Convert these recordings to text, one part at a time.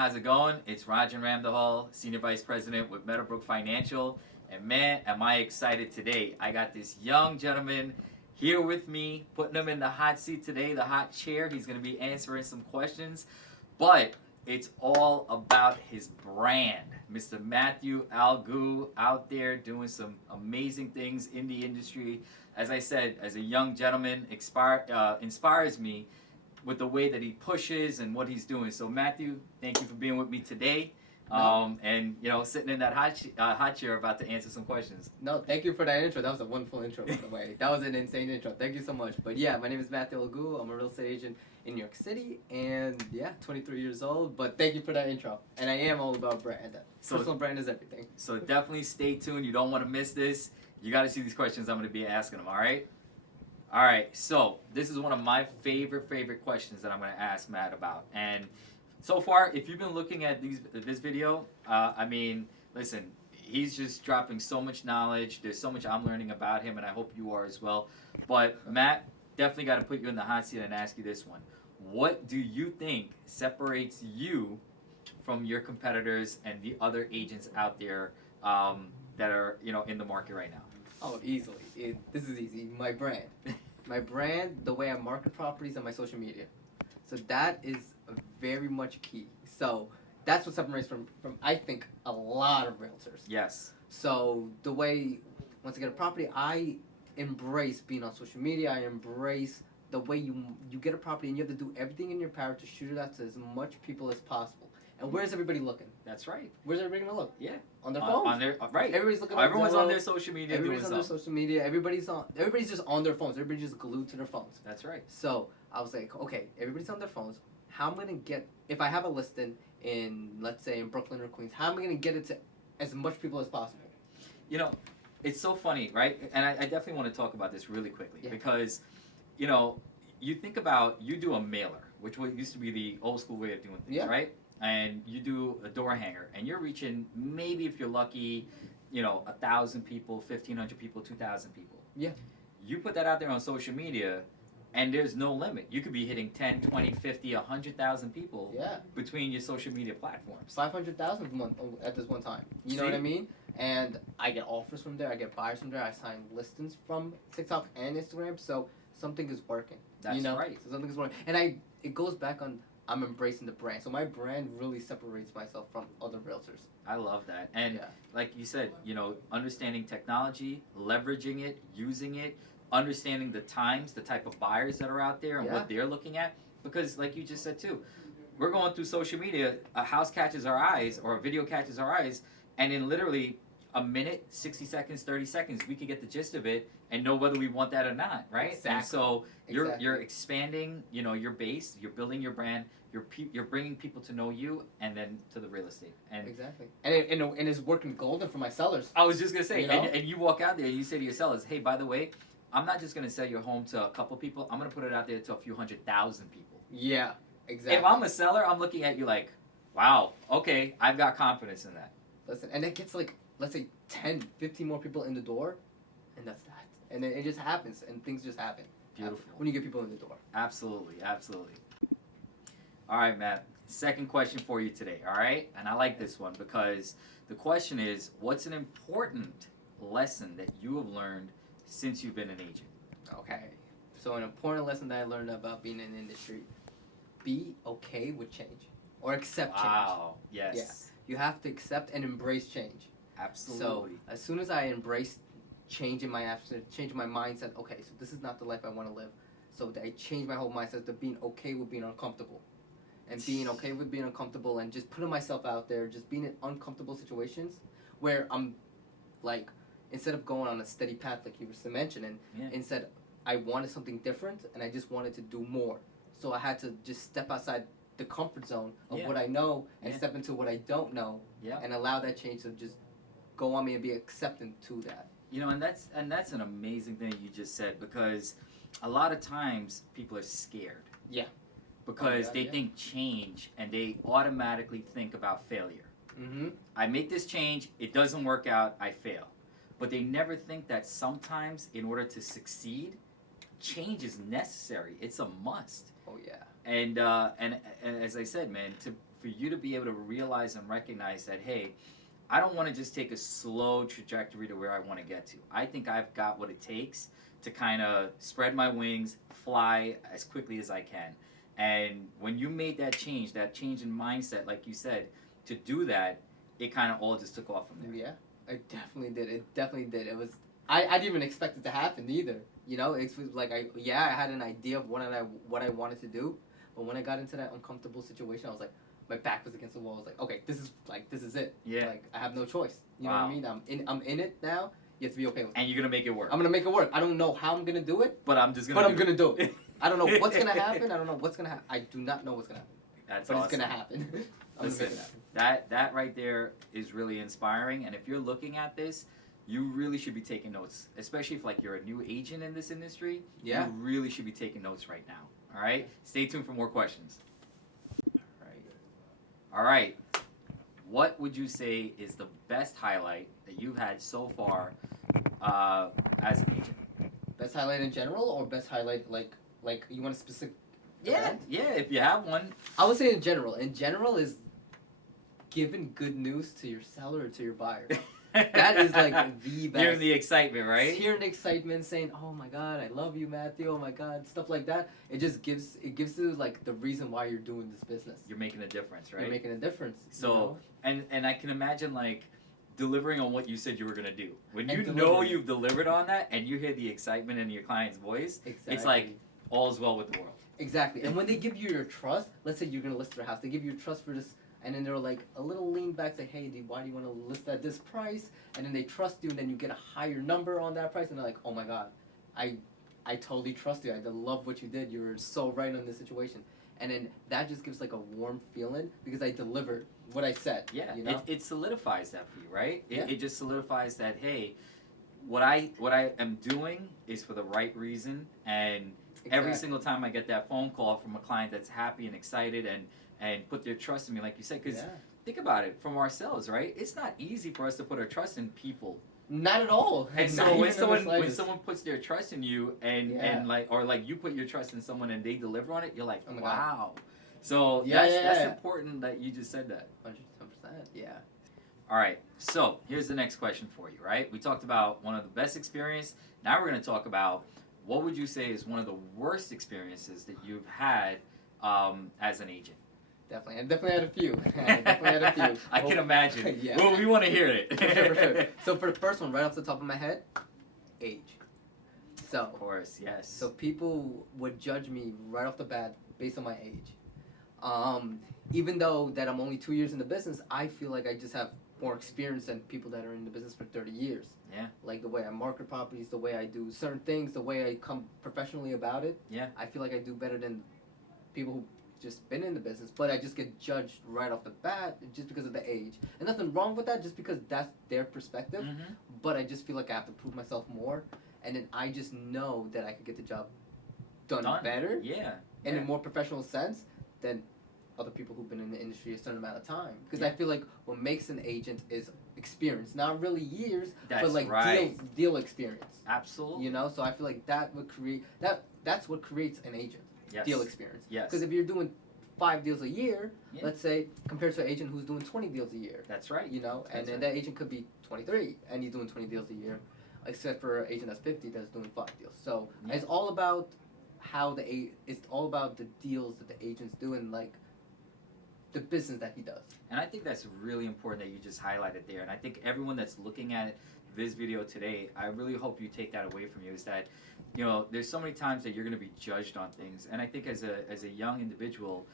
how's it going? It's Rajan Ramdahal, Senior Vice President with Meadowbrook Financial. And man, am I excited today. I got this young gentleman here with me, putting him in the hot seat today, the hot chair. He's going to be answering some questions. But it's all about his brand. Mr. Matthew Algoo out there doing some amazing things in the industry. As I said, as a young gentleman, inspires me with the way that he pushes and what he's doing. So Matthew, thank you for being with me today. And sitting in that hot chair about to answer some questions. No, thank you for that intro. That was a wonderful intro, by the way. That was an insane intro. Thank you so much. But yeah, my name is Matthew Algoo. I'm a real estate agent in New York City, and yeah, 23 years old. But thank you for that intro. And I am all about brand. Personal brand is everything. So definitely stay tuned. You don't want to miss this. You got to see these questions I'm going to be asking them. All right. All right. So this is one of my favorite questions that I'm going to ask Matt about. And so far, if you've been looking at this video, listen, he's just dropping so much knowledge. There's so much I'm learning about him, and I hope you are as well. But Matt, definitely got to put you in the hot seat and ask you this one. What do you think separates you from your competitors and the other agents out there that are in the market right now? Oh, easily. This is easy. My brand. My brand, the way I market properties, and my social media. So that is very much key. So that's what separates from I think a lot of realtors. Yes. So the way once I get a property, I embrace being on social media. I embrace the way you get a property and you have to do everything in your power to shoot it out to as much people as possible. And where's everybody looking? That's right. Where's everybody gonna look? Yeah. On their phones. Right. Everybody's looking. Everyone's on their social media. Everybody's on their social media. Everybody's just on their phones. Everybody's just glued to their phones. That's right. So I was like, okay, everybody's on their phones. How am I gonna get, if I have a listing in, let's say, in Brooklyn or Queens, how am I gonna get it to as much people as possible? It's so funny, right? And I definitely want to talk about this really quickly because, you think about, you do a mailer, which used to be the old school way of doing things, right? And you do a door hanger, and you're reaching, maybe if you're lucky, 1,000 people, 1,500 people, 2,000 people. Yeah. You put that out there on social media, and there's no limit. You could be hitting 10, 20, 50, 100,000 people between your social media platforms. 500,000 at this one time. You know what I mean? And I get offers from there. I get buyers from there. I sign listings from TikTok and Instagram. So something is working. That's right. So something is working. And it goes back on, I'm embracing the brand. So my brand really separates myself from other realtors. I love that. And like you said, understanding technology, leveraging it, using it, understanding the times, the type of buyers that are out there and what they're looking at. Because like you just said too, we're going through social media, a house catches our eyes or a video catches our eyes, and in literally a minute, 60 seconds, 30 seconds, we can get the gist of it and know whether we want that or not, right? Exactly. And so you're expanding, your base, you're building your brand, you're bringing people to know you, and then to the real estate. And exactly. And it's working golden for my sellers. I was just gonna say, and you walk out there, and you say to your sellers, hey, by the way, I'm not just gonna sell your home to a couple people. I'm gonna put it out there to a few 100,000 people. Yeah, exactly. If I'm a seller, I'm looking at you like, wow, okay, I've got confidence in that. Listen, and it gets like, let's say 10, 15 more people in the door, and that's that. And then it just happens, and things just happen. Beautiful. When you get people in the door. Absolutely. All right, Matt. Second question for you today, all right? And I like this one because the question is, what's an important lesson that you have learned since you've been an agent? Okay. So an important lesson that I learned about being in the industry, be okay with change. Or accept change. Wow, yes. Yeah. You have to accept and embrace change. Absolutely. So as soon as I embraced change in my mindset, okay, so this is not the life I want to live. So I changed my whole mindset to being okay with being uncomfortable. And being okay with being uncomfortable and just putting myself out there, just being in uncomfortable situations where I'm like, instead of going on a steady path like you were mentioning, instead I wanted something different and I just wanted to do more. So I had to just step outside the comfort zone of what I know and step into what I don't know and allow that change to just go on me and be accepting to that. And that's an amazing thing you just said, because a lot of times people are scared. Yeah. Because they think change and they automatically think about failure. Mm-hmm. I make this change, it doesn't work out, I fail. But they never think that sometimes in order to succeed, change is necessary. It's a must. Oh yeah. And as I said, man, for you to be able to realize and recognize that, hey, I don't want to just take a slow trajectory to where I want to get to. I think I've got what it takes to kind of spread my wings, fly as quickly as I can. And when you made that change in mindset, like you said, to do that, it kind of all just took off from there. Yeah, it definitely did. It definitely did. It was. I didn't even expect it to happen either. You know, it was like I had an idea of what I wanted to do, but when I got into that uncomfortable situation, I was like, my back was against the wall. I was like, okay, this is it. Yeah. Like I have no choice. You know what I mean? I'm in it now. You have to be okay with it. And you're gonna make it work. I'm gonna make it work. I don't know how I'm gonna do it, but I'm gonna do it. I don't know what's gonna happen. I don't know what's gonna happen. I do not know what's gonna happen. That's but awesome. It's gonna happen. Listen, gonna make it happen. that right there is really inspiring. And if you're looking at this, you really should be taking notes, especially if like you're a new agent in this industry. Yeah. You really should be taking notes right now. All right. Stay tuned for more questions. All right. What would you say is the best highlight that you've had so far as an agent? Best highlight in general, or best highlight like you want a specific? Event? Yeah. If you have one, I would say in general. In general is giving good news to your seller or to your buyer. That is like the best. Hearing the excitement, right? Hearing the excitement, saying, "Oh my God, I love you, Matthew. Oh my God," stuff like that. It just gives you like the reason why you're doing this business. You're making a difference, right? You're making a difference. So and I can imagine like delivering on what you said you were gonna do. When you know delivering. you've delivered on that, and you hear the excitement in your client's voice, Exactly. it's like all's well with the world. Exactly. And when they give you your trust, let's say you're gonna list their house, they give you trust for this. And then they're like a little lean back, say, hey, why do you want to list at this price? And then they trust you, and then you get a higher number on that price, and they're like, oh my God, I totally trust you. I love what you did. You were so right on this situation. And then that just gives like a warm feeling because I delivered what I said. Yeah, you know? it solidifies that for you, right? Yeah. It just solidifies that, hey, what I am doing is for the right reason, and every single time I get that phone call from a client that's happy and excited and put their trust in me, like you said, because think about it, from ourselves, right? It's not easy for us to put our trust in people. Not at all. And so when someone puts their trust in you and like you put your trust in someone and they deliver on it, you're like, oh wow. So that's important that you just said that. 100%. Yeah. All right. So here's the next question for you, right? We talked about one of the best experiences. Now we're going to talk about what would you say is one of the worst experiences that you've had as an agent? Definitely. I definitely had a few. I can imagine. Yeah. Well, we want to hear it. For sure. So for the first one, right off the top of my head, age. So. Of course, yes. So people would judge me right off the bat based on my age. Even though that I'm only 2 years in the business, I feel like I just have more experience than people that are in the business for 30 years. Yeah. Like the way I market properties, the way I do certain things, the way I come professionally about it. Yeah. I feel like I do better than people who just been in the business, but I just get judged right off the bat just because of the age. And nothing wrong with that, just because that's their perspective. Mm-hmm. But I just feel like I have to prove myself more, and then I just know that I could get the job done. Better. Yeah. In a more professional sense than other people who've been in the industry a certain amount of time. Because I feel like what makes an agent is experience, not really years, but like deal experience. Absolutely. You know, so I feel like that would create that's what creates an agent. Yes. Deal experience. Yes. Because if you're doing 5 deals a year, let's say, compared to an agent who's doing 20 deals a year. That's right. You know, and then that agent could be 23 and he's doing 20 deals a year, except for an agent that's 50 that's doing 5 deals. So it's all about it's all about the deals that the agents do and like the business that he does. And I think that's really important that you just highlighted there. And I think everyone that's looking at this video today, I really hope you take that away from you, is that, you know, there's so many times that you're going to be judged on things. And I think as a young individual,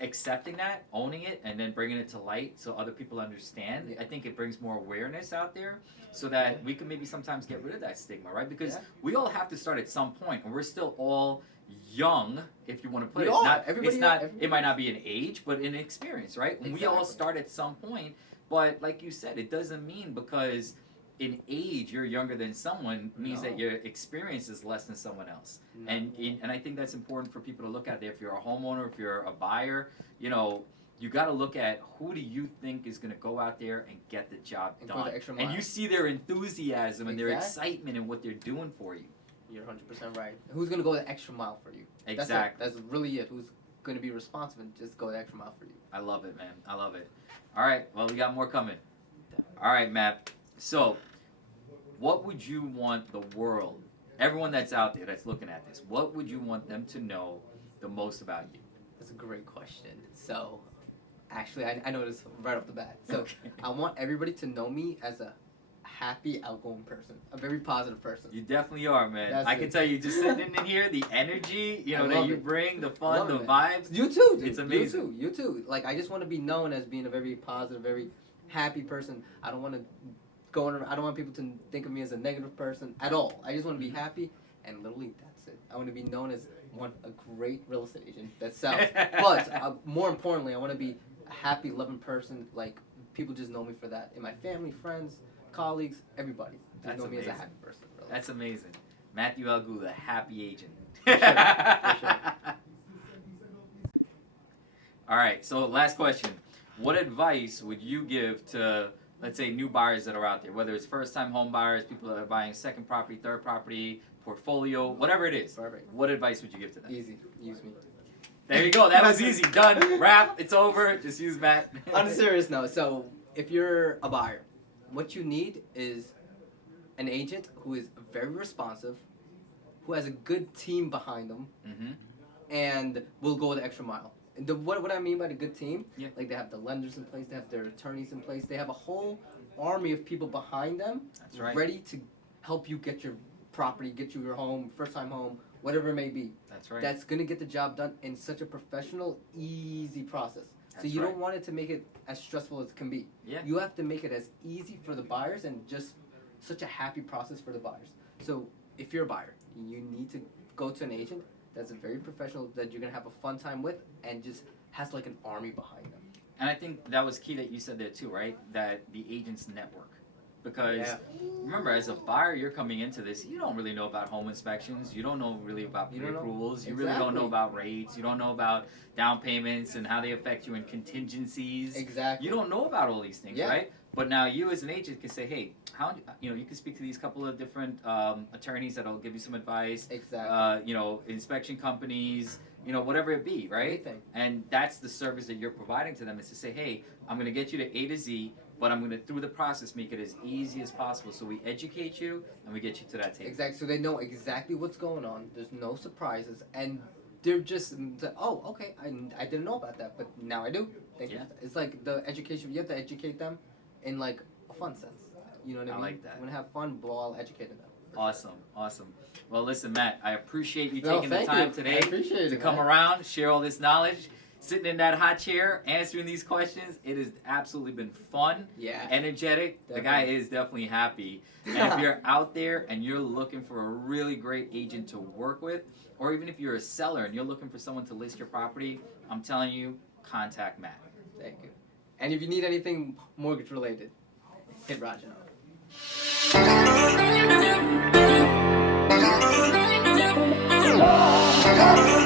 accepting that, owning it, and then bringing it to light so other people understand, I think it brings more awareness out there so that we can maybe sometimes get rid of that stigma, right? Because we all have to start at some point, and we're still all young, if you want to put it. It might not be an age, but an experience, right? And we all start at some point, but like you said, it doesn't mean because in age you're younger than someone means that your experience is less than someone else. And I think that's important for people to look at there. If you're a homeowner, if you're a buyer, you know, you got to look at who do you think is going to go out there and get the job done. And you see their enthusiasm and their excitement and what they're doing for you. You're 100% right. Who's going to go the extra mile for you? Exactly. That's really it. going to be responsive and just go the extra mile for you. I love it, man. I love it. All right, well, we got more coming. All right, Matt. So, what would you want the world, everyone that's out there that's looking at this, what would you want them to know the most about you? That's a great question. So, actually, I know this right off the bat. So, Okay. I want everybody to know me as a happy, outgoing person, a very positive person. You definitely are, man. That's I can it. tell you, just sitting in here, the energy, you know, I that love you it. bring, the I fun, love the it, man. vibes. You too, dude. It's amazing. You too. Like, I just want to be known as being a very positive, very happy person. I don't want to I don't want people to think of me as a negative person at all. I just want to be happy, and literally that's it. I want to be known as a great real estate agent that sells. But more importantly, I want to be a happy, loving person. Like, people just know me for that. In my family, friends, colleagues, everybody just That's know me as a amazing. happy person. Really. That's amazing. Matthew Algoo, the happy agent. For sure. All right, so last question. What advice would you give to, let's say, new buyers that are out there, whether it's first-time home buyers, people that are buying second property, third property, portfolio, whatever it is? Perfect. What advice would you give to them? Easy. Use me. There you go. That was easy. Done. Wrap. It's over. Just use Matt. On a serious note, so if you're a buyer, what you need is an agent who is very responsive, who has a good team behind them, Mm-hmm. and will go the extra mile. And what I mean by the good team, Yeah. like they have the lenders in place, they have their attorneys in place, they have a whole army of people behind them, That's right. ready to help you get your property, get you your home, first time home, whatever it may be. That's right. That's gonna get the job done in such a professional, easy process. So That's you right. don't want it to make it as stressful as it can be. Yeah. You have to make it as easy for the buyers and just such a happy process for the buyers. So if you're a buyer, you need to go to an agent that's a very professional, that you're gonna have a fun time with, and just has like an army behind them. And I think that was key that you said there too, right? That the agents network. Because Yeah. remember, as a buyer, you're coming into this, you don't really know about home inspections, you don't know really about You don't know. pre-approvals, you really don't know Exactly. about rates, you don't know about down payments and how they affect you in contingencies. Exactly. You don't know about all these things, Yeah. right? But now you as an agent can say, hey, how, you know, you can speak to these couple of different attorneys that'll give you some advice, Exactly. you know, inspection companies, you know, whatever it be, right? Anything. And that's the service that you're providing to them, is to say, hey, I'm going to get you to A to Z, but I'm going to, through the process, make it as easy as possible. So we educate you and we get you to that table. Exactly. So they know exactly what's going on. There's no surprises, and they're just oh, okay. I didn't know about that, but now I do. Thank you. Yeah. It's like the education. You have to educate them in like a fun sense. You know what I I mean? like that. You want to have fun while educating them. Awesome, awesome. Well, listen, Matt, I appreciate you No, taking the thank time you. today I appreciate to it, come man. around, share all this knowledge, sitting in that hot chair, answering these questions. It has absolutely been fun, Yeah. energetic. The guy is definitely happy. And if you're out there and you're looking for a really great agent to work with, or even if you're a seller and you're looking for someone to list your property, I'm telling you, contact Matt. Thank you. And if you need anything mortgage related, hit Raja up. Oh,